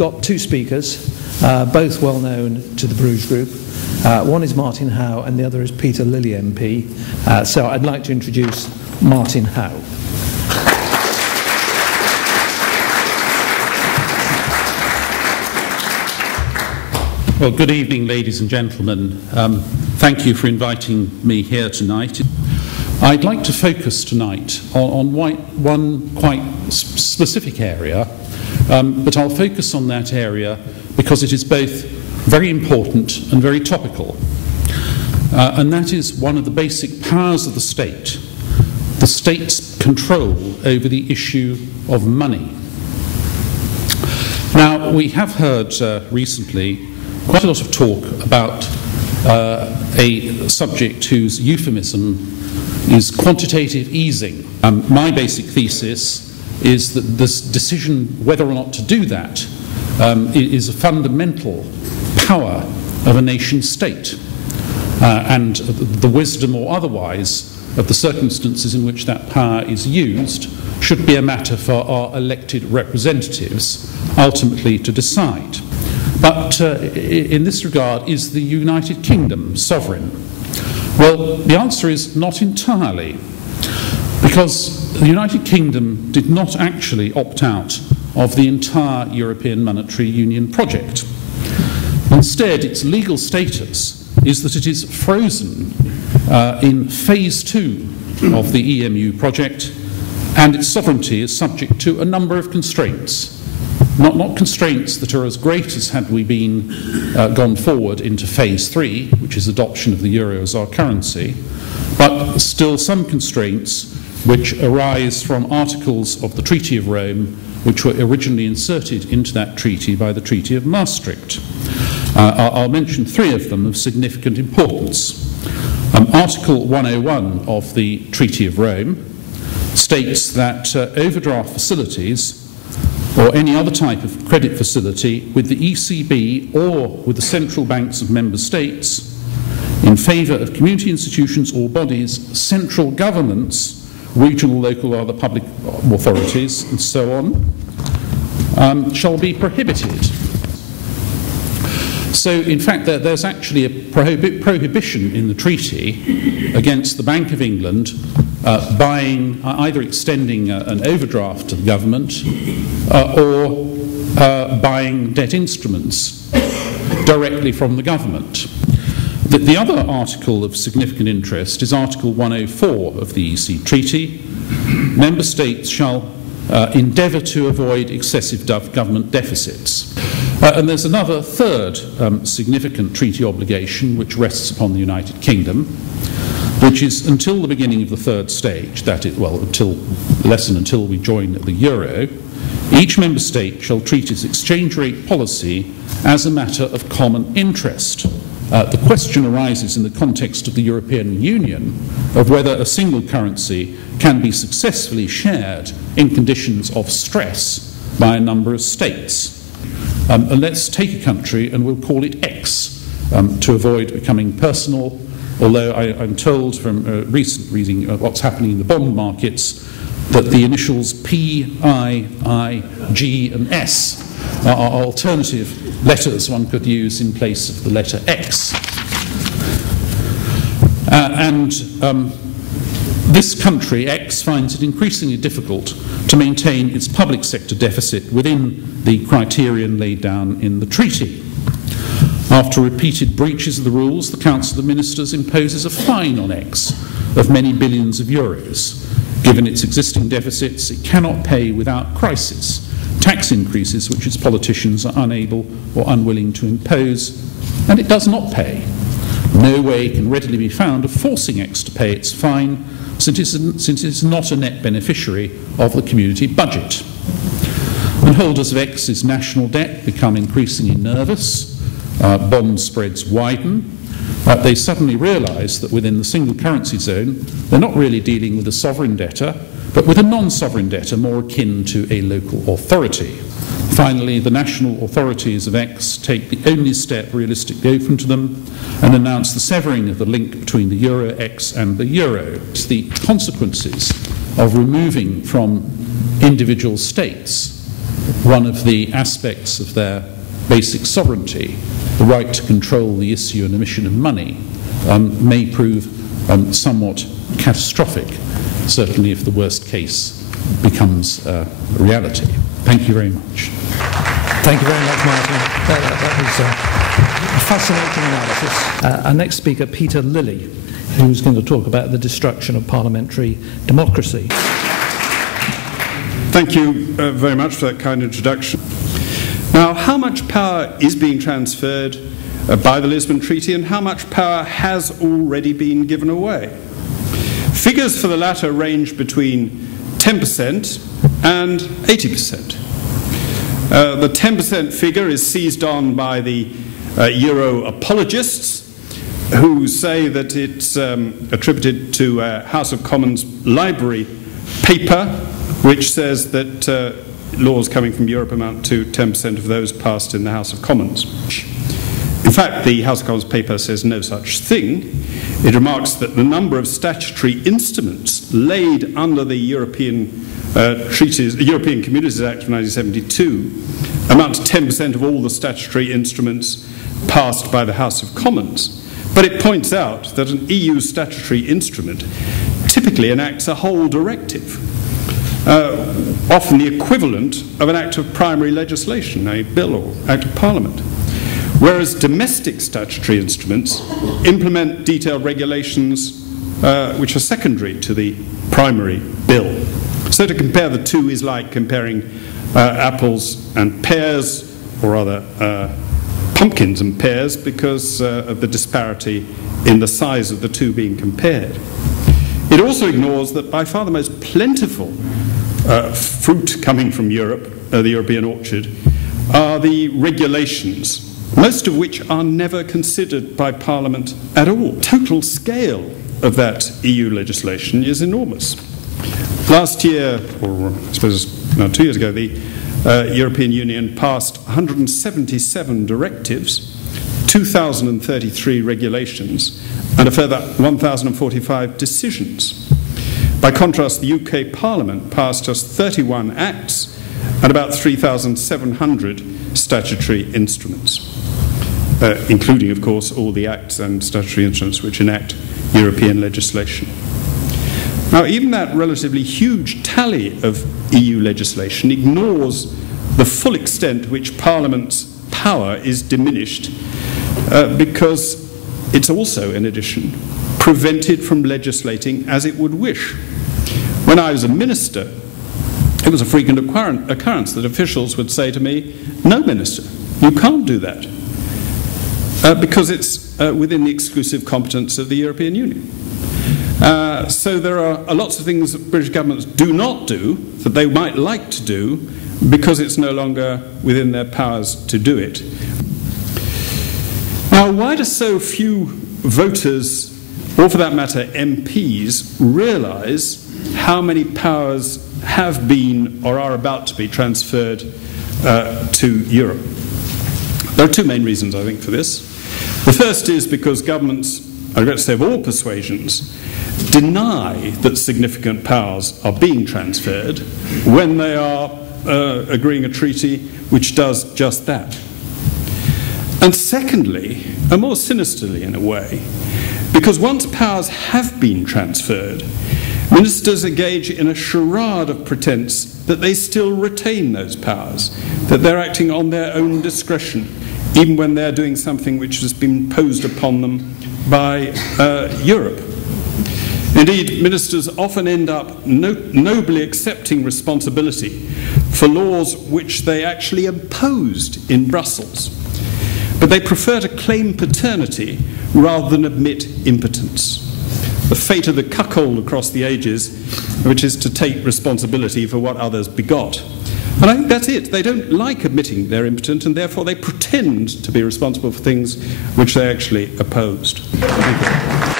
got two speakers, both well known to the Bruges group. One is Martin Howe and the other is Peter Lilley MP. So I'd like to introduce Martin Howe. Well, good evening, ladies and gentlemen. Thank you for inviting me here tonight. I'd like to focus tonight on one quite specific area, but I'll focus on that area because it is both very important and very topical. And that is one of the basic powers of the state's control over the issue of money. Now, we have heard recently quite a lot of talk about a subject whose euphemism is quantitative easing. My basic thesis is that this decision whether or not to do that is a fundamental power of a nation state, and the wisdom or otherwise of the circumstances in which that power is used should be a matter for our elected representatives ultimately to decide. But in this regard, is the United Kingdom sovereign? Well, the answer is not entirely, because the United Kingdom did not actually opt out of the entire European Monetary Union project. Instead, its legal status is that it is frozen in phase 2 of the EMU project, and its sovereignty is subject to a number of constraints. Not constraints that are as great as had we been gone forward into phase 3, which is adoption of the euro as our currency, but still some constraints which arise from articles of the Treaty of Rome, which were originally inserted into that treaty by the Treaty of Maastricht. I'll mention 3 of them of significant importance. Article 101 of the Treaty of Rome states that overdraft facilities or any other type of credit facility with the ECB or with the central banks of member states in favour of community institutions or bodies, central governments, regional, local or other public authorities and so on, shall be prohibited. So in fact there's actually a prohibition in the treaty against the Bank of England buying, either extending an overdraft to the government or buying debt instruments directly from the government. The other article of significant interest is Article 104 of the EC Treaty. Member states shall endeavour to avoid excessive government deficits. And there's another third significant treaty obligation which rests upon the United Kingdom, which is until the beginning of the third stage, that is, well, until we join the euro, each member state shall treat its exchange rate policy as a matter of common interest. The question arises in the context of the European Union of whether a single currency can be successfully shared in conditions of stress by a number of states. And let's take a country and we'll call it X to avoid becoming personal, although I'm told from recent reading of what's happening in the bond markets that the initials P, I, G and S are alternative letters one could use in place of the letter X. This country, X, finds it increasingly difficult to maintain its public sector deficit within the criterion laid down in the treaty. After repeated breaches of the rules, the Council of Ministers imposes a fine on X of many billions of euros. Given its existing deficits, it cannot pay without crisis tax increases which its politicians are unable or unwilling to impose, and it does not pay. No way can readily be found of forcing X to pay its fine, since it is not a net beneficiary of the community budget. And holders of X's national debt become increasingly nervous. Bond spreads widen. They suddenly realise that within the single currency zone, they're not really dealing with a sovereign debtor, but with a non-sovereign debtor more akin to a local authority. Finally, the national authorities of X take the only step realistically open to them and announce the severing of the link between the euro X and the euro. It's the consequences of removing from individual states one of the aspects of their basic sovereignty, the right to control the issue and emission of money, may prove somewhat catastrophic, certainly if the worst case becomes a reality. Thank you very much. Thank you very much, Martin. That was a fascinating analysis. Our next speaker, Peter Lilley, who's going to talk about the destruction of parliamentary democracy. Thank you very much for that kind introduction. Now, how much power is being transferred by the Lisbon Treaty, and how much power has already been given away? Figures for the latter range between 10% and 80%. The 10% figure is seized on by the Euro apologists, who say that it's attributed to House of Commons library paper, which says that laws coming from Europe amount to 10% of those passed in the House of Commons. In fact, the House of Commons paper says no such thing. It remarks that the number of statutory instruments laid under the European Communities Act of 1972 amount to 10% of all the statutory instruments passed by the House of Commons. But it points out that an EU statutory instrument typically enacts a whole directive, often the equivalent of an act of primary legislation, a bill or act of parliament. Whereas domestic statutory instruments implement detailed regulations which are secondary to the primary bill. So to compare the two is like comparing apples and pears, or rather pumpkins and pears, because of the disparity in the size of the two being compared. It also ignores that by far the most plentiful fruit coming from Europe, the European orchard, are the regulations, most of which are never considered by Parliament at all. Total scale of that EU legislation is enormous. Last year, or I suppose no, 2 years ago, the European Union passed 177 directives, 2,033 regulations, and a further 1,045 decisions. By contrast, the UK Parliament passed just 31 acts and about 3,700 statutory instruments, including, of course, all the acts and statutory instruments which enact European legislation. Now, even that relatively huge tally of EU legislation ignores the full extent to which Parliament's power is diminished because it's also, in addition, prevented from legislating as it would wish. When I was a minister, it was a frequent occurrence that officials would say to me, "No, Minister, you can't do that," because it's within the exclusive competence of the European Union. So there are lots of things that British governments do not do that they might like to do because it's no longer within their powers to do it. Now, why do so few voters, or for that matter MPs, realise how many powers have been or are about to be transferred to Europe? There are two main reasons, I think, for this. The first is because governments, I regret to say of all persuasions, deny that significant powers are being transferred when they are agreeing a treaty which does just that. And secondly, and more sinisterly in a way, because once powers have been transferred, ministers engage in a charade of pretense that they still retain those powers, that they're acting on their own discretion, even when they're doing something which has been imposed upon them by Europe. Indeed, ministers often end up nobly accepting responsibility for laws which they actually imposed in Brussels. But they prefer to claim paternity rather than admit impotence. The fate of the cuckold across the ages, which is to take responsibility for what others begot. And I think that's it. They don't like admitting they're impotent, and therefore they pretend to be responsible for things which they actually opposed. Thank you.